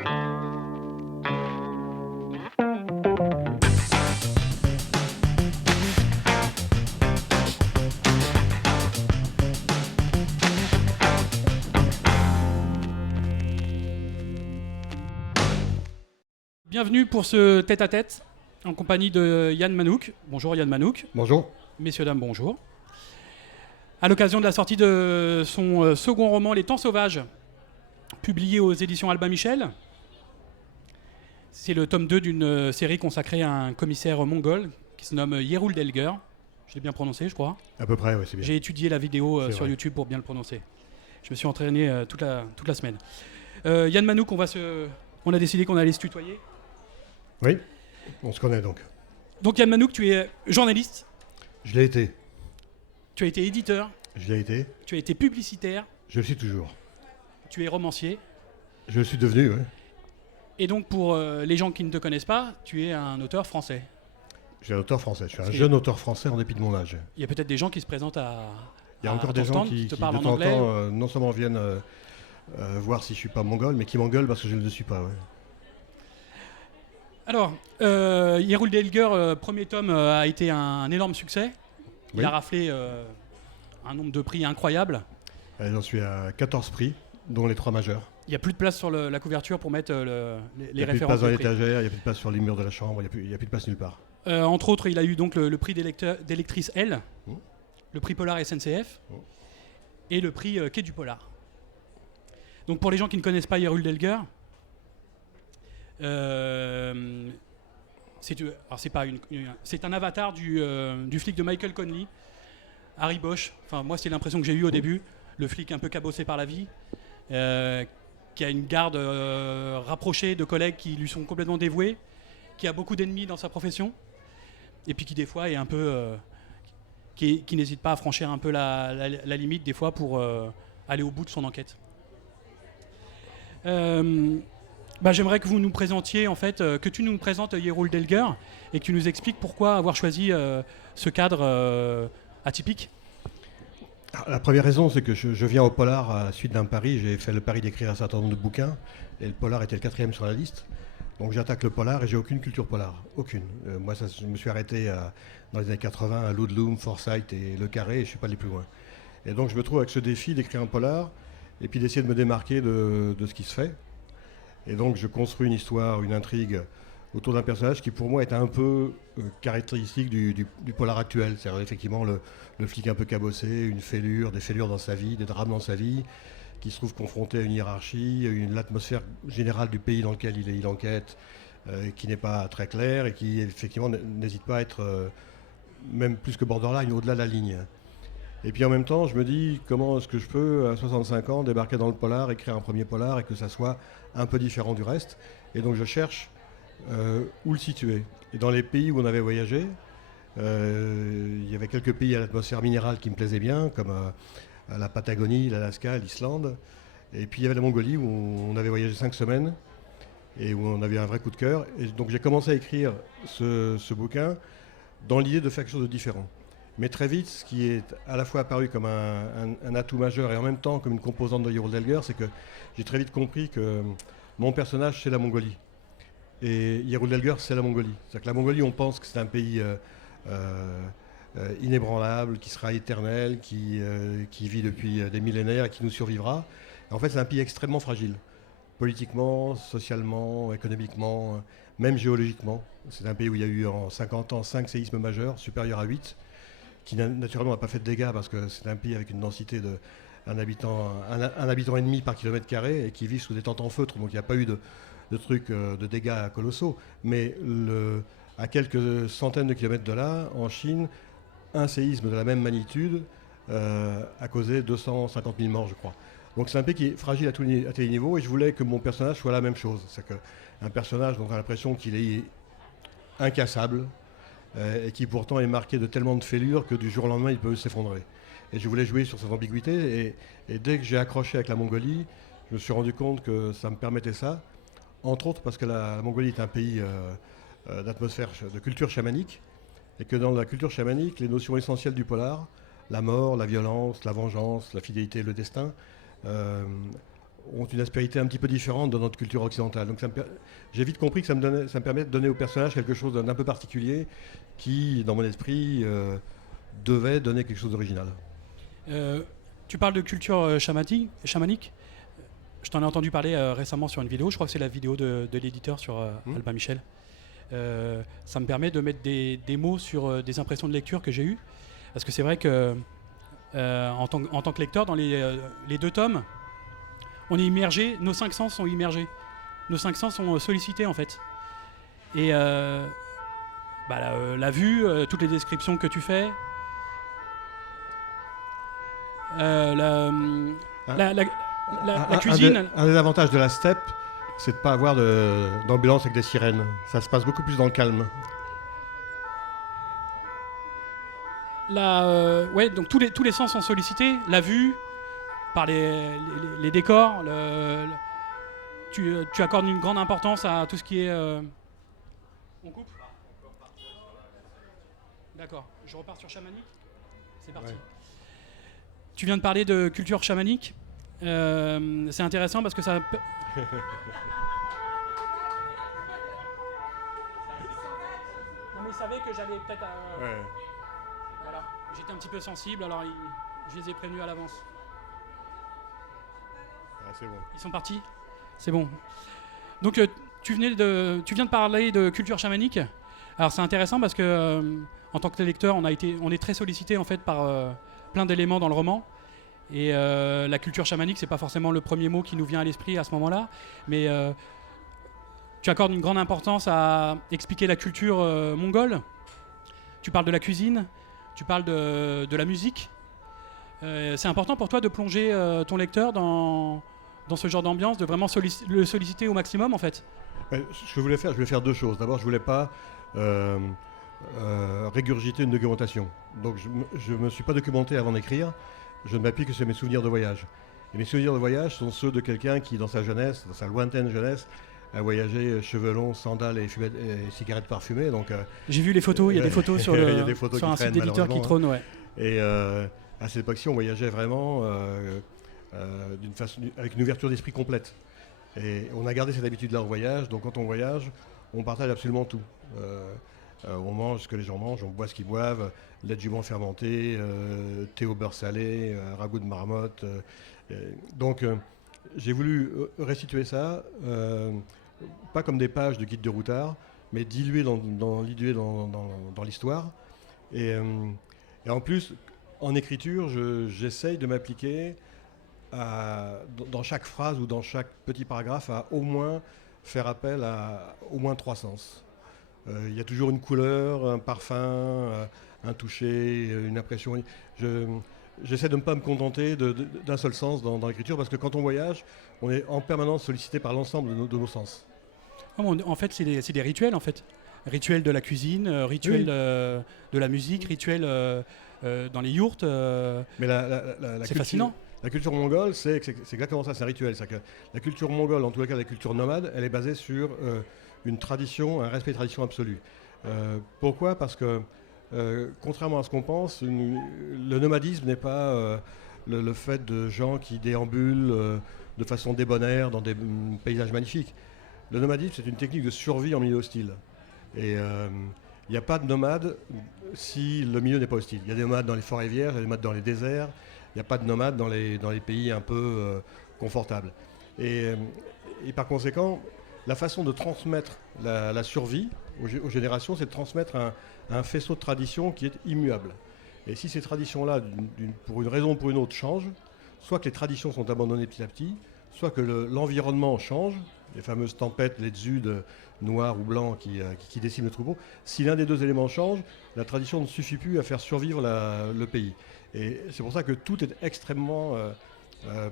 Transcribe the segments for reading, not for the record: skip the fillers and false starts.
Bienvenue pour ce tête-à-tête en compagnie de Yann Manouk. Bonjour Yann Manouk. Bonjour. Messieurs, dames, bonjour. À l'occasion de la sortie de son second roman, Les Temps Sauvages, publié aux éditions Albin Michel. C'est le tome 2 d'une série consacrée à un commissaire mongol qui se nomme Yerul Delger. Je l'ai bien prononcé, je crois. À peu près, oui, c'est bien. J'ai étudié la vidéo C'est sur vrai. YouTube pour bien le prononcer. Je me suis entraîné toute la semaine. Yann Manouk, on a décidé qu'on allait se tutoyer. Oui, on se connaît donc. Donc Yann Manouk, tu es journaliste, Je l'ai été. tu as été éditeur, Je l'ai été. tu as été publicitaire, Je le suis toujours. tu es romancier. Je le suis devenu, oui. Et donc pour les gens qui ne te connaissent pas, tu es un auteur français. Je suis un auteur français. Je suis un C'est- jeune auteur français en dépit de mon âge. Il y a peut-être des gens qui se présentent Il y a encore ton des gens stand, qui te de parlent en temps en anglais. temps, non seulement viennent voir si je suis pas mongol, mais qui m'engueulent parce que je ne le suis pas. Ouais. Alors, Yerul Delger, premier tome, a été un énorme succès. Il Oui. a raflé un nombre de prix incroyable. J'en suis à 14 prix, dont les 3 majeurs. Il n'y a plus de place sur la couverture pour mettre Il les n'y a plus de références place dans de prix. l'étagère, il n'y a plus de place sur les murs de la chambre, il n'y a plus de place nulle part. Entre autres, il a eu donc le prix d'électrice L, Mmh. le prix Polar SNCF Mmh. et le prix Quai du Polar. Donc pour les gens qui ne connaissent pas Yerul Delger, c'est un avatar du flic de Michael Connelly, Harry Bosch. Enfin, moi, c'est l'impression que j'ai eue au début. Le flic un peu cabossé par la vie, qui a une garde rapprochée de collègues qui lui sont complètement dévoués, qui a beaucoup d'ennemis dans sa profession, et puis qui des fois est un peu... qui n'hésite pas à franchir un peu la limite des fois pour aller au bout de son enquête. J'aimerais que vous nous présentiez, en fait, que tu nous présentes Yerul Delger et que tu nous expliques pourquoi avoir choisi ce cadre atypique. La première raison, c'est que je viens au polar à la suite d'un pari. J'ai fait le pari d'écrire un certain nombre de bouquins et le polar était le 4e sur la liste. Donc j'attaque le polar et j'ai aucune culture polar. Aucune. Moi, je me suis arrêté dans les années 80 à Ludlum, Forsyth et Le Carré et je ne suis pas allé plus loin. Et donc je me trouve avec ce défi d'écrire un polar et puis d'essayer de me démarquer de ce qui se fait. Et donc je construis une histoire, une intrigue autour d'un personnage qui pour moi est un peu caractéristique du polar actuel. C'est-à-dire effectivement le flic un peu cabossé, des fêlures dans sa vie, des drames dans sa vie, qui se trouve confronté à une hiérarchie, l'atmosphère générale du pays dans lequel il enquête, qui n'est pas très claire et qui effectivement n'hésite pas à être même plus que borderline, au-delà de la ligne. Et puis en même temps, je me dis, comment est-ce que je peux, à 65 ans, débarquer dans le polar, écrire un premier polar et que ça soit un peu différent du reste. Et donc je cherche où le situer. Et dans les pays où on avait voyagé, il y avait quelques pays à l'atmosphère minérale qui me plaisaient bien, comme la Patagonie, l'Alaska, l'Islande. Et puis il y avait la Mongolie où on avait voyagé 5 semaines et où on avait un vrai coup de cœur. Et donc j'ai commencé à écrire ce bouquin dans l'idée de faire quelque chose de différent. Mais très vite, ce qui est à la fois apparu comme un atout majeur et en même temps comme une composante de Yerul Delger, c'est que j'ai très vite compris que mon personnage, c'est la Mongolie. Et Yerul Delger, c'est la Mongolie. C'est-à-dire que la Mongolie, on pense que c'est un pays inébranlable, qui sera éternel, qui vit depuis des millénaires et qui nous survivra. Et en fait, c'est un pays extrêmement fragile, politiquement, socialement, économiquement, même géologiquement. C'est un pays où il y a eu en 50 ans 5 séismes majeurs, supérieurs à 8, qui naturellement n'a pas fait de dégâts parce que c'est un pays avec une densité de un habitant et demi par kilomètre carré et qui vit sous des tentes en feutre, donc il n'y a pas eu de trucs de dégâts colossaux. Mais à quelques centaines de kilomètres de là, en Chine, un séisme de la même magnitude a causé 250 000 morts, je crois. Donc c'est un pays qui est fragile à tous les niveaux et je voulais que mon personnage soit la même chose. C'est-à-dire qu'un personnage dont on a l'impression qu'il est incassable, et qui pourtant est marqué de tellement de fêlures que du jour au lendemain il peut s'effondrer. Et je voulais jouer sur cette ambiguïté et dès que j'ai accroché avec la Mongolie, je me suis rendu compte que ça me permettait ça, entre autres parce que la Mongolie est un pays d'atmosphère, de culture chamanique, et que dans la culture chamanique, les notions essentielles du polar, la mort, la violence, la vengeance, la fidélité, le destin, ont une aspérité un petit peu différente de notre culture occidentale. Donc j'ai vite compris que ça me permet de donner au personnage quelque chose d'un peu particulier qui, dans mon esprit, devait donner quelque chose d'original. Tu parles de culture chamanique. Je t'en ai entendu parler récemment sur une vidéo. Je crois que c'est la vidéo de l'éditeur sur Albin Michel. Ça me permet de mettre des mots sur des impressions de lecture que j'ai eues. Parce que c'est vrai que en tant que lecteur, dans les 2 tomes, on est immergé, nos 5 sens sont immergés. Nos 5 sens sont sollicités en fait. Et la vue, toutes les descriptions que tu fais, la cuisine. Un des avantages de la steppe, c'est de ne pas avoir d'ambulance avec des sirènes. Ça se passe beaucoup plus dans le calme. Donc tous les sens sont sollicités. La vue, par les décors. Tu accordes une grande importance à tout ce qui est... On coupe ? D'accord. Je repars sur chamanique. C'est parti. Ouais. Tu viens de parler de culture chamanique. C'est intéressant parce que ça... Non mais il savait que j'allais peut-être... Ouais. Voilà. J'étais un petit peu sensible, alors je les ai prévenus à l'avance. Ah, c'est bon. Ils sont partis ? C'est bon. Donc tu viens de parler de culture chamanique. Alors c'est intéressant parce que en tant que lecteur, on est très sollicité en fait par plein d'éléments dans le roman. Et la culture chamanique, c'est pas forcément le premier mot qui nous vient à l'esprit à ce moment-là, mais tu accordes une grande importance à expliquer la culture mongole. Tu parles de la cuisine, tu parles de la musique. C'est important pour toi de plonger ton lecteur dans ce genre d'ambiance, de vraiment le solliciter au maximum en fait. Ce que je voulais faire 2 choses. D'abord, je voulais pas régurgiter une documentation. Donc je me suis pas documenté avant d'écrire. Je ne m'appuie que sur mes souvenirs de voyage. Et mes souvenirs de voyage sont ceux de quelqu'un qui, dans sa jeunesse, dans sa lointaine jeunesse, a voyagé cheveux longs, sandales et cigarettes parfumées. Donc, j'ai vu les photos, il y a des photos sur un site d'éditeur qui trône. Ouais. Et à cette époque-ci, on voyageait vraiment avec une ouverture d'esprit complète. Et on a gardé cette habitude-là au voyage. Donc quand on voyage, on partage absolument tout. On mange ce que les gens mangent, on boit ce qu'ils boivent, lait de jument fermenté, thé au beurre salé, ragoût de marmotte. Donc j'ai voulu restituer ça, pas comme des pages de guide de routard, mais dilué dans l'histoire. Et en plus, en écriture, j'essaye de m'appliquer dans chaque phrase ou dans chaque petit paragraphe à au moins faire appel à au moins 3 sens. Il y a toujours une couleur, un parfum, un toucher, une impression. J'essaie de ne pas me contenter d'un seul sens dans l'écriture, parce que quand on voyage, on est en permanence sollicité par l'ensemble de nos sens. En fait, c'est des rituels, en fait. Rituels de la cuisine, rituels de la musique, rituels dans les yourtes. Mais c'est fascinant. La culture mongole, c'est exactement ça, c'est un rituel. Que la culture mongole, en tout cas la culture nomade, elle est basée sur une tradition, un respect de tradition absolue. Pourquoi ? Parce que, contrairement à ce qu'on pense, le nomadisme n'est pas le fait de gens qui déambulent de façon débonnaire dans des paysages magnifiques. Le nomadisme, c'est une technique de survie en milieu hostile. Et il n'y a pas de nomade si le milieu n'est pas hostile. Il y a des nomades dans les forêts vierges, il y a des nomades dans les déserts, il n'y a pas de nomades dans les pays un peu confortables. Et par conséquent, la façon de transmettre la survie aux générations, c'est de transmettre un faisceau de traditions qui est immuable. Et si ces traditions-là, pour une raison ou pour une autre, changent, soit que les traditions sont abandonnées petit à petit, soit que l'environnement change, les fameuses tempêtes, les exudes noirs ou blancs qui déciment le troupeau, si l'un des 2 éléments change, la tradition ne suffit plus à faire survivre le pays. Et c'est pour ça que tout est extrêmement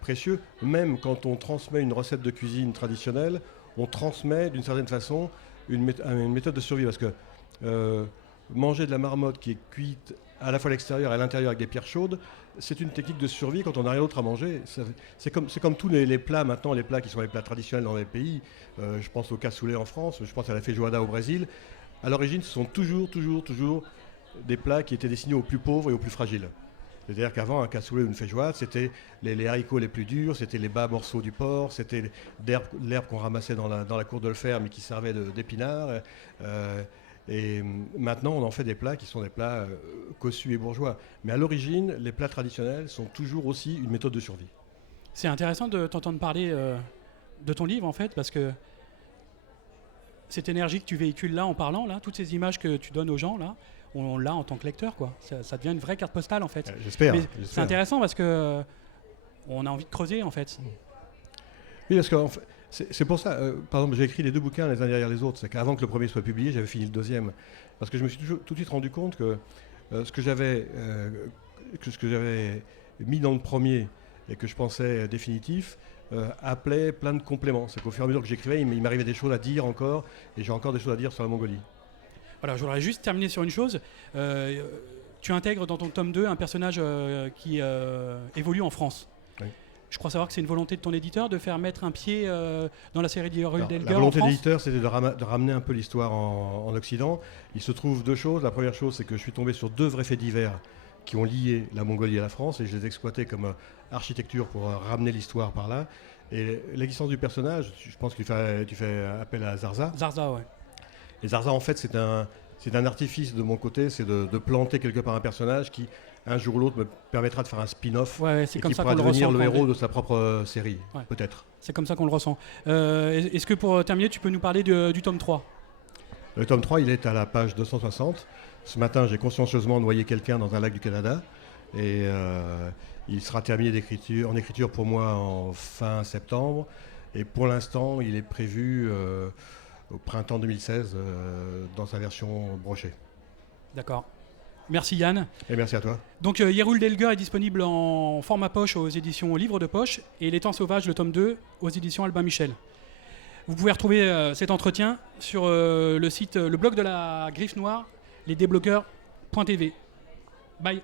précieux. Même quand on transmet une recette de cuisine traditionnelle, on transmet d'une certaine façon une méthode de survie. Parce que manger de la marmotte qui est cuite à la fois à l'extérieur et à l'intérieur avec des pierres chaudes, c'est une technique de survie quand on n'a rien d'autre à manger. C'est comme tous les plats maintenant, les plats qui sont les plats traditionnels dans les pays. Je pense au cassoulet en France, je pense à la feijoada au Brésil. À l'origine, ce sont toujours des plats qui étaient destinés aux plus pauvres et aux plus fragiles. C'est-à-dire qu'avant, un cassoulet ou une feijoade, c'était les haricots les plus durs, c'était les bas morceaux du porc, c'était l'herbe qu'on ramassait dans la cour de le fer, mais qui servait d'épinard. Et maintenant, on en fait des plats qui sont des plats cossus et bourgeois. Mais à l'origine, les plats traditionnels sont toujours aussi une méthode de survie. C'est intéressant de t'entendre parler de ton livre, en fait, parce que cette énergie que tu véhicules là en parlant, là, toutes ces images que tu donnes aux gens, là, on l'a en tant que lecteur, quoi. Ça devient une vraie carte postale, en fait. J'espère. C'est intéressant parce que on a envie de creuser, en fait. Oui, parce que c'est pour ça, par exemple, j'ai écrit les 2 bouquins les uns derrière les autres. C'est qu'avant que le premier soit publié, j'avais fini le deuxième. Parce que je me suis tout de suite rendu compte que ce que j'avais mis dans le premier et que je pensais définitif appelait plein de compléments. C'est qu'au fur et à mesure que j'écrivais, il m'arrivait des choses à dire encore, et j'ai encore des choses à dire sur la Mongolie. Voilà, je voudrais juste terminer sur une chose. Tu intègres dans ton tome 2 un personnage qui évolue en France. Oui. Je crois savoir que c'est une volonté de ton éditeur de faire mettre un pied dans la série d'Hyrule Delger. La volonté de l'éditeur, c'était de ramener un peu l'histoire en Occident. Il se trouve 2 choses. La première chose, c'est que je suis tombé sur 2 vrais faits divers qui ont lié la Mongolie à la France, et je les ai exploités comme architecture pour ramener l'histoire par là. Et l'existence du personnage, je pense que tu fais appel à Zarza. Zarza, ouais. Et Zarza, en fait, c'est un artifice de mon côté, c'est de planter quelque part un personnage qui, un jour ou l'autre, me permettra de faire un spin-off C'est et comme qui ça pourra qu'on le devenir ressent. le héros de sa propre série, Ouais. peut-être. C'est comme ça qu'on le ressent. Est-ce que pour terminer, tu peux nous parler du tome 3 ? Le tome 3, il est à la page 260. Ce matin, j'ai consciencieusement noyé quelqu'un dans un lac du Canada. Et il sera terminé en écriture pour moi en fin septembre. Et pour l'instant, il est prévu au printemps 2016 dans sa version brochée. D'accord. Merci Yann. Et merci à toi. Donc Hyrule Delger est disponible en format poche aux éditions Livre de Poche et Les Temps Sauvages, le tome 2, aux éditions Albin Michel. Vous pouvez retrouver cet entretien sur le blog de la Griffe Noire, lesdébloqueurs.tv. Bye.